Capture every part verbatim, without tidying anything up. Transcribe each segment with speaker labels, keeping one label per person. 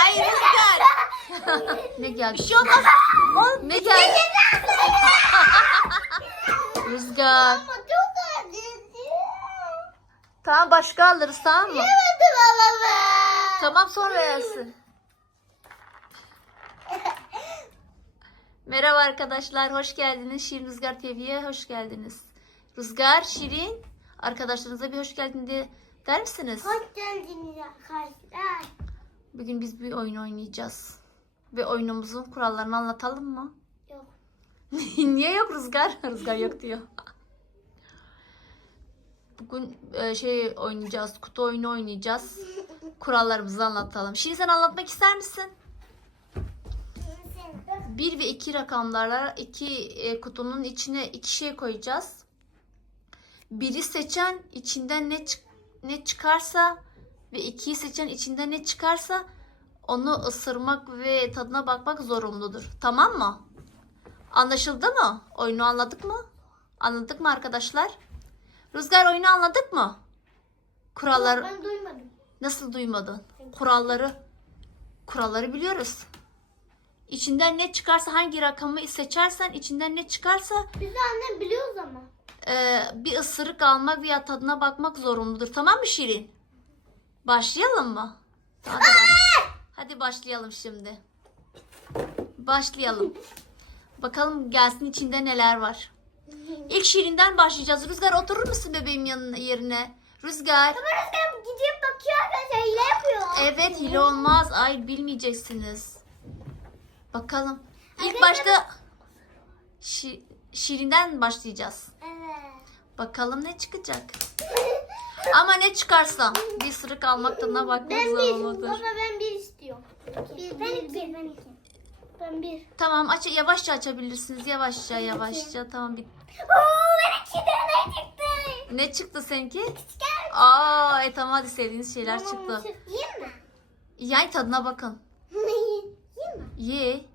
Speaker 1: Ay Rüzgar. Ne geldi? Bir şey olmaz. Oğlum ne geldi? Rüzgar.
Speaker 2: Ama çok acıdı.
Speaker 1: Tamam başka alırız tamam mı?
Speaker 2: Yemedim ama ben.
Speaker 1: Tamam sonra yersin. Merhaba arkadaşlar, hoş geldiniz. Şirin Rüzgar T V'ye hoş geldiniz. Rüzgar, Şirin, arkadaşlarınıza bir hoş geldin de der misiniz?
Speaker 2: Hoş geldiniz arkadaşlar.
Speaker 1: Bugün biz bir oyun oynayacağız. Ve oyunumuzun kurallarını anlatalım mı?
Speaker 2: Yok.
Speaker 1: Niye yok Rüzgar? Rüzgar yok diyor. Bugün e, şey oynayacağız, kutu oyunu oynayacağız. Kurallarımızı anlatalım. Şirin sen anlatmak ister misin? bir ve iki rakamlarla iki e, kutunun içine iki şey koyacağız. Biri seçen içinden ne çık ne çıkarsa ve ikiyi seçen içinden ne çıkarsa onu ısırmak ve tadına bakmak zorunludur. Tamam mı? Anlaşıldı mı? Oyunu anladık mı? Anladık mı arkadaşlar? Rüzgar oyunu anladık mı? Kurallar
Speaker 2: Ben duymadım.
Speaker 1: nasıl duymadın? Kuralları kuralları biliyoruz. İçinden ne çıkarsa hangi rakamı seçersen içinden ne çıkarsa
Speaker 2: Biz de annem biliyoruz ama.
Speaker 1: e, bir ısırık almak veya tadına bakmak zorunludur. Tamam mı Şirin? Başlayalım mı? Hadi, baş- Hadi başlayalım şimdi. Başlayalım. Bakalım gelsin içinde neler var. İlk Şirin'den başlayacağız. Rüzgar oturur musun bebeğim yanına yerine? Rüzgar.
Speaker 2: Ama Rüzgar gidiyor bakıyor arkadaşlar hile yapıyor.
Speaker 1: Evet hile olmaz. Ay bilmeyeceksiniz. Bakalım. İlk
Speaker 2: Arkadaşlar-
Speaker 1: başta Şi- Şirin'den başlayacağız.
Speaker 2: Evet.
Speaker 1: Bakalım ne çıkacak. Ama ne çıkarsa bir ısırık almak tadına bakmak
Speaker 2: Ben bir.
Speaker 1: zorunludur.
Speaker 2: Baba ben bir istiyorum. Bir, ben iki. Ben iki. Ben bir.
Speaker 1: Tamam aç yavaşça açabilirsiniz. Yavaşça yavaşça. Tamam bir.
Speaker 2: Oo ben iki tane çıktı.
Speaker 1: Ne çıktı seninki?
Speaker 2: Çıkar.
Speaker 1: Aa e tamam hadi sevdiğiniz şeyler çıktı.
Speaker 2: Yiyeyim mi?
Speaker 1: Yay tadına bakın.
Speaker 2: Yiyeyim mi?
Speaker 1: Ye.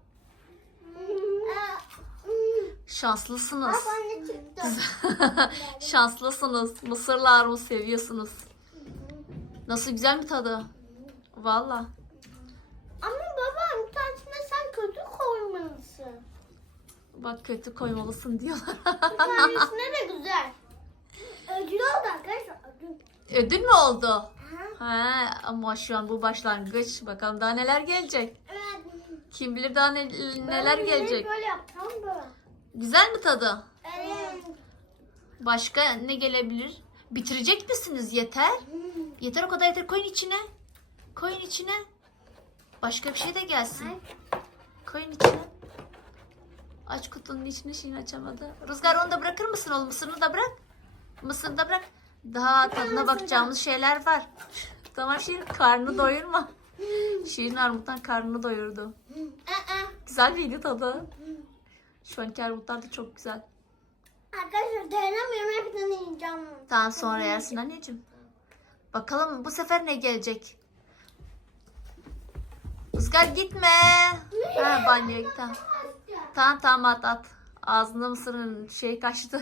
Speaker 2: Aa, hmm.
Speaker 1: Şanslısınız.
Speaker 2: Aa, ben de çıktı.
Speaker 1: Şanslısınız. Mısırla armut seviyorsunuz. Nasıl güzel mi tadı? Valla.
Speaker 2: Ama babam tatlına sen kötü koymalısın.
Speaker 1: Bak kötü koymalısın diyorlar.
Speaker 2: Bir tanesine de güzel. Ödül oldu arkadaşlar. Ödül.
Speaker 1: Ödül mü oldu?
Speaker 2: Ha?
Speaker 1: Ha, ama şu an bu başlangıç. Bakalım daha neler gelecek.
Speaker 2: Evet.
Speaker 1: Kim bilir daha ne- neler
Speaker 2: Ben
Speaker 1: gelecek.
Speaker 2: Böyle yapacağım böyle.
Speaker 1: Güzel mi tadı?
Speaker 2: Evet.
Speaker 1: Başka ne gelebilir? Bitirecek misiniz? Yeter. Yeter o kadar yeter. Koyun içine. Koyun içine. Başka bir şey de gelsin. Koyun içine. Aç kutunun içine şeyini açamadı. Rüzgar onu da bırakır mısın oğlum? Mısırını da bırak. Mısırını da bırak. Daha tadına bakacağımız şeyler var. Tamam Şirin karnını doyurma. Şirin armuttan karnını doyurdu.
Speaker 2: Aa.
Speaker 1: Güzel miydi tadı? Şu anki armutlar da çok güzel.
Speaker 2: Arkadaşlar dayanamıyorum hepsini yiyeceğim.
Speaker 1: Tamam sonra yersin anneciğim. Bakalım bu sefer ne gelecek? Rüzgar gitme. Ha banyoya git. Tamam. Tamam tamam at at. Ağzında mısırın şey kaçtı.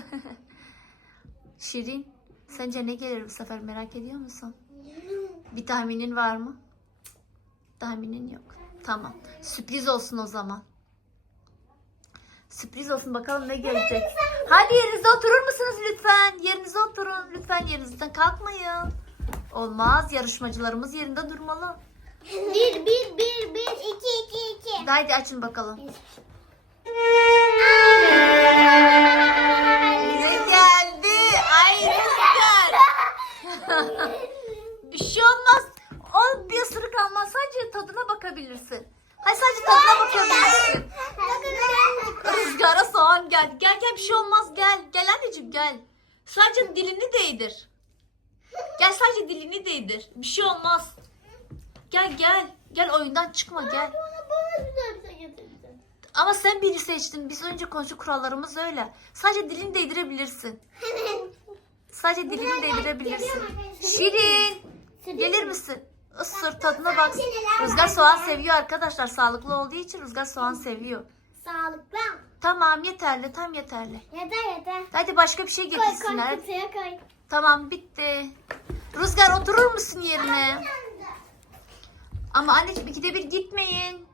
Speaker 1: Şirin sence ne gelir bu sefer merak ediyor musun? Bir tahminin var mı? Tahminin yok. Tamam. Sürpriz olsun o zaman. Sürpriz olsun bakalım ne gelecek. Hadi yerinize oturur musunuz lütfen? Yerinize oturun. Lütfen yerinizden kalkmayın. Olmaz. Yarışmacılarımız yerinde durmalı.
Speaker 2: Bir, bir, bir, bir, iki, iki, iki.
Speaker 1: Haydi açın bakalım. Ne geldi? Ay Rüzgar. Bir şey olmaz. O bir ısırık almaz. Sadece tadına bakabilirsin. Hayır sadece tadına bakabilirsin. Rüzgara soğan gel. Gel gel bir şey olmaz gel. Gel anneciğim gel. Sadece dilini değdir. Gel sadece dilini değdir. Bir şey olmaz. Gel gel. Gel oyundan çıkma gel.
Speaker 2: Bana, bana güzel bir şey getirdin.
Speaker 1: Ama sen biri seçtin. Biz önce konuşu kurallarımız öyle. Sadece dilini değdirebilirsin. Sadece dilini değdirebilirsin. Şirin. Gelir misin? Isır tadına bak. Rüzgar soğan seviyor arkadaşlar. Sağlıklı olduğu için Rüzgar soğan seviyor.
Speaker 2: Sağlıklı.
Speaker 1: Tamam yeterli. Tam yeterli.
Speaker 2: Yeter yeter.
Speaker 1: Hadi başka bir şey
Speaker 2: Koy koy
Speaker 1: getirsinler.
Speaker 2: kutuya koy.
Speaker 1: Tamam bitti. Rüzgar oturur musun yerine? Ama anneciğim ikide bir gitmeyin.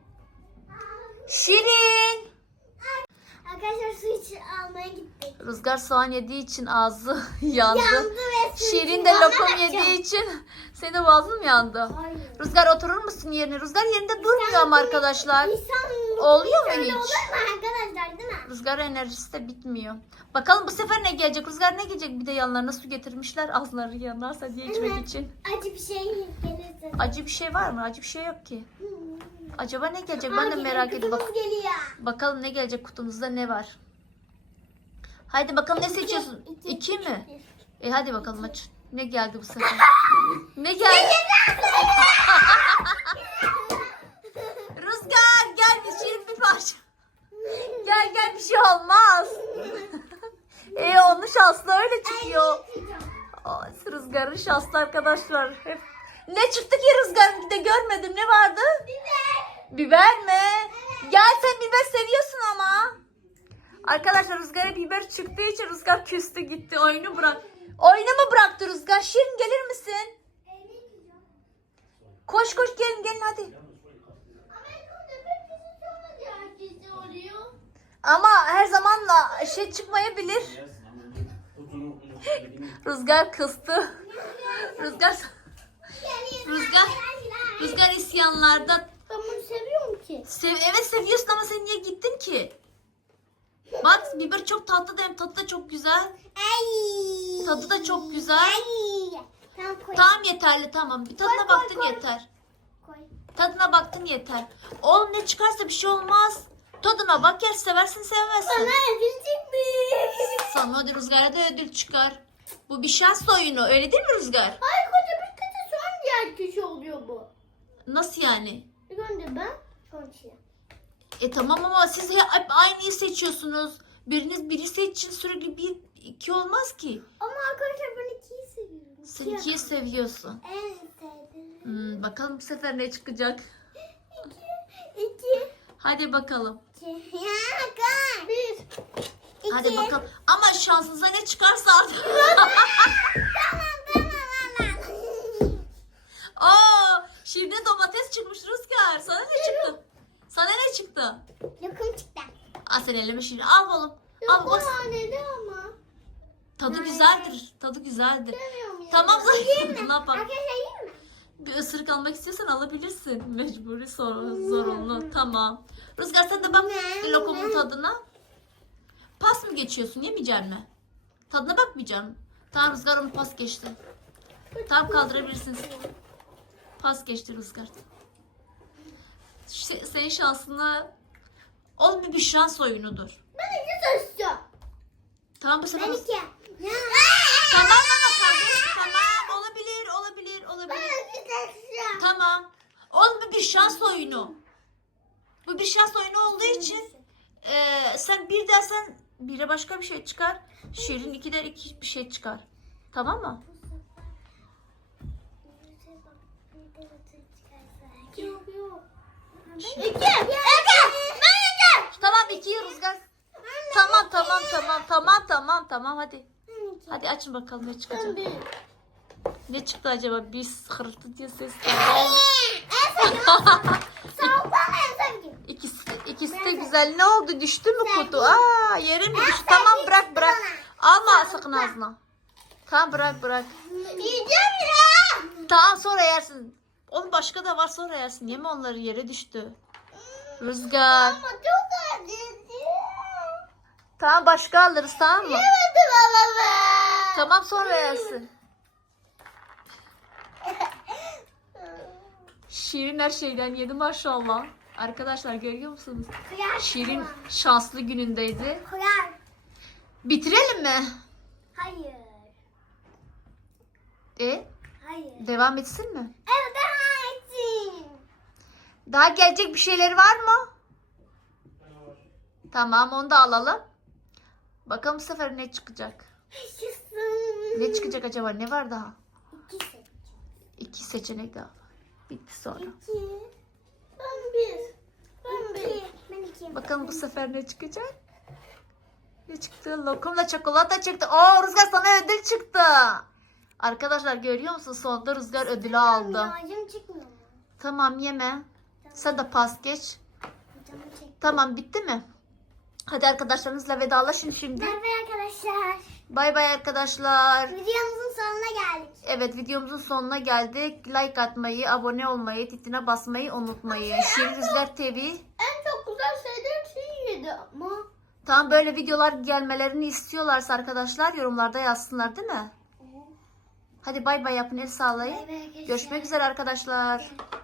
Speaker 1: Şirin.
Speaker 2: Arkadaşlar su için almaya gittik.
Speaker 1: Rüzgar soğan yediği için ağzı yandı.
Speaker 2: Yandı ve su
Speaker 1: Şirin
Speaker 2: için
Speaker 1: de
Speaker 2: bana
Speaker 1: lokum
Speaker 2: bakacağım.
Speaker 1: yediği için senin de boğazın mı yandı?
Speaker 2: Hayır.
Speaker 1: Rüzgar oturur musun yerine? Rüzgar yerinde durmuyor ama arkadaşlar.
Speaker 2: İnsan
Speaker 1: Oluyor mu
Speaker 2: öyle
Speaker 1: hiç?
Speaker 2: olur mu arkadaşlar değil mi?
Speaker 1: Rüzgar enerjisi de bitmiyor. Bakalım bu sefer ne gelecek? Rüzgar ne gelecek? Bir de yanlarına su getirmişler. Ağızları yanarsa diye içmek
Speaker 2: Evet.
Speaker 1: için.
Speaker 2: Acı bir şey gelirse.
Speaker 1: Acı bir şey var mı? Acı bir şey yok ki.
Speaker 2: Hmm.
Speaker 1: Acaba ne gelecek? Ben de
Speaker 2: Aa,
Speaker 1: merak ediyorum. Bak,
Speaker 2: kutumuz geliyor.
Speaker 1: bakalım ne gelecek, kutumuzda ne var? Haydi bakalım ne seçiyorsun?
Speaker 2: İki,
Speaker 1: İki mi?
Speaker 2: bir.
Speaker 1: E hadi bakalım aç. Ne geldi bu sefer? Ne geldi? Rüzgar gel bir Şirin bir parça. Gel gel, bir şey olmaz. E onun şanslı öyle çıkıyor. Aa, Rüzgar'ın şanslı arkadaşlar. Hep... Ne çıktı ki Rüzgar? De görmedim. Ne vardı?
Speaker 2: Biber.
Speaker 1: Biber mi? Gel, sen biber seviyorsun ama. Arkadaşlar Rüzgar'a biber çıktığı için Rüzgar küstü gitti. Oyunu bırak. Oyunu mu bıraktı Rüzgar? Şirin gelir misin? Koş koş, gelin gelin hadi. Ama her zamanla şey çıkmayabilir. Rüzgar kıstı. Rüzgar Rüzgar Rüzgar isyanlarda.
Speaker 2: Ben bunu seviyorum ki.
Speaker 1: Sev, evet seviyorsun ama sen niye gittin ki? Bak biber çok tatlı, da hem tadı da çok güzel.
Speaker 2: Ay.
Speaker 1: Tadı da çok güzel.
Speaker 2: Ay. Tamam koy.
Speaker 1: Tamam yeterli, tamam. Bir tadına
Speaker 2: Koy, koy,
Speaker 1: baktın
Speaker 2: koy.
Speaker 1: yeter.
Speaker 2: Koy.
Speaker 1: Tadına baktın yeter. Oğlum ne çıkarsa bir şey olmaz. Tadına bak ya, seversin sevmezsin.
Speaker 2: Bana ödül çıktı.
Speaker 1: Sana hadi Rüzgar'a da ödül çıkar. Bu bir şans oyunu, öyle değil mi Rüzgar?
Speaker 2: Hayır koca bir kötü son diğer kişi oluyor bu.
Speaker 1: Nasıl yani?
Speaker 2: İlk önce ben son kişi.
Speaker 1: E tamam ama siz hep aynıyı seçiyorsunuz. Biriniz biri seçin, sürekli bir iki olmaz ki.
Speaker 2: Ama arkadaşlar ben ikiyi seviyorum.
Speaker 1: Sen ikiyi seviyorsun.
Speaker 2: En sevdiğim.
Speaker 1: Hmm, bakalım bu sefer ne çıkacak.
Speaker 2: İki. İki.
Speaker 1: Hadi bakalım.
Speaker 2: İki. Ya kaç? Bir. İki.
Speaker 1: Hadi bakalım. Ama şansınıza ne çıkarsa artık.
Speaker 2: Tamam tamam tamam.
Speaker 1: Aa, şimdi domates çıkmış Rüzgar. Sana ne çıktı? Sana ne çıktı?
Speaker 2: Lokum çıktı.
Speaker 1: Aa, sen eleme şimdi. Al oğlum. Al
Speaker 2: Lokum
Speaker 1: bak.
Speaker 2: haneli ama.
Speaker 1: Tadı güzeldir. Tadı güzeldir.
Speaker 2: Sevmiyorum ya.
Speaker 1: Tamam
Speaker 2: Yiyeyim mi?
Speaker 1: zaten. Ne yapalım?
Speaker 2: Arkadaşlar yiyeyim mi?
Speaker 1: Bir ısırık almak istiyorsan alabilirsin. Mecburi sor- zorunlu. Tamam. Rüzgar sen de bak lokumun tadına. Pas mı geçiyorsun? Yemeyecek mi? Tadına bakmayacaksın. Tamam Rüzgar, onu pas geçti. Tamam, kaldırabilirsiniz. Pas geçti Rüzgar. Şey, senin şansına olmuyor, bir şans oyunudur.
Speaker 2: Ben iki seçeceğim.
Speaker 1: Tamam bu sefer.
Speaker 2: Ben iki. Ya.
Speaker 1: Tamam ama kardeş, tamam, olabilir olabilir olabilir.
Speaker 2: Ben iki seçeceğim.
Speaker 1: Tamam. Oğlum bu bir şans oyunu. Bu bir şans oyunu olduğu için e, sen bir dersen bire başka bir şey çıkar. Şirin iki der iki bir şey çıkar. Tamam mı?
Speaker 2: Yok yok. İki. İki. Ben iki.
Speaker 1: Tamam ikiyi Rüzgar. Tamam tamam tamam tamam tamam tamam hadi. Hadi açın bakalım ne çıkacak.
Speaker 2: Bir.
Speaker 1: Ne çıktı acaba? Bir hırıltı diye ses geldi.
Speaker 2: En sevdiğim. Soğuktan en sevdiğim.
Speaker 1: İkisi, ikisi de güzel. Ne oldu? Düştü mü kutu? Aa, yere mi düştü? Tamam bırak bırak. Alma sakın ağzına. Tamam bırak bırak.
Speaker 2: Yiyeceğim ya.
Speaker 1: Tamam sonra yersin. Oğlum başka da var, sonra yersin. Yeme onları, yere düştü. Rüzgar.
Speaker 2: Ama çok acıdı.
Speaker 1: Tamam başka alırız, tamam mı?
Speaker 2: Yemedim ama ben.
Speaker 1: Tamam sonra yersin. Şirin her şeyden yedi maşallah. Arkadaşlar görüyor musunuz?
Speaker 2: Kıyar.
Speaker 1: Şirin şanslı günündeydi.
Speaker 2: Kıyar.
Speaker 1: Bitirelim mi?
Speaker 2: Hayır.
Speaker 1: E,
Speaker 2: Hayır.
Speaker 1: devam etsin mi?
Speaker 2: Evet hayır.
Speaker 1: Daha gelecek bir şeyleri var mı? Tamam, onu da alalım. Bakalım bu sefer ne çıkacak? Ne çıkacak acaba? Ne var daha?
Speaker 2: İki seç.
Speaker 1: İki seçenek daha var. Bitti sonra.
Speaker 2: İki. Ben bir. Ben bir. Ben iki.
Speaker 1: Bakalım bu sefer ne çıkacak? Ne çıktı? Lokumla çikolata çıktı. Oo, Rüzgar sana ödül çıktı. Arkadaşlar görüyor musun? Sonunda Rüzgar ödülü aldı.
Speaker 2: Ağacım çıkmıyor mu?
Speaker 1: Tamam yeme. Sen de pas geç.
Speaker 2: Canım çekti.
Speaker 1: Tamam bitti mi? Hadi arkadaşlarınızla vedalaşın şimdi.
Speaker 2: Bay bay arkadaşlar.
Speaker 1: Bay bay arkadaşlar.
Speaker 2: Videomuzun sonuna geldik.
Speaker 1: Evet videomuzun sonuna geldik. Like atmayı, abone olmayı, titine basmayı unutmayın. Şirin Rüzgar T V.
Speaker 2: En çok güzel şeyler şey yedi ama.
Speaker 1: Tam böyle videolar gelmelerini istiyorlarsa arkadaşlar yorumlarda yazsınlar değil mi? Hadi bay bay yapın, el sağlayın.
Speaker 2: Bay bay arkadaşlar.
Speaker 1: Görüşmek üzere arkadaşlar.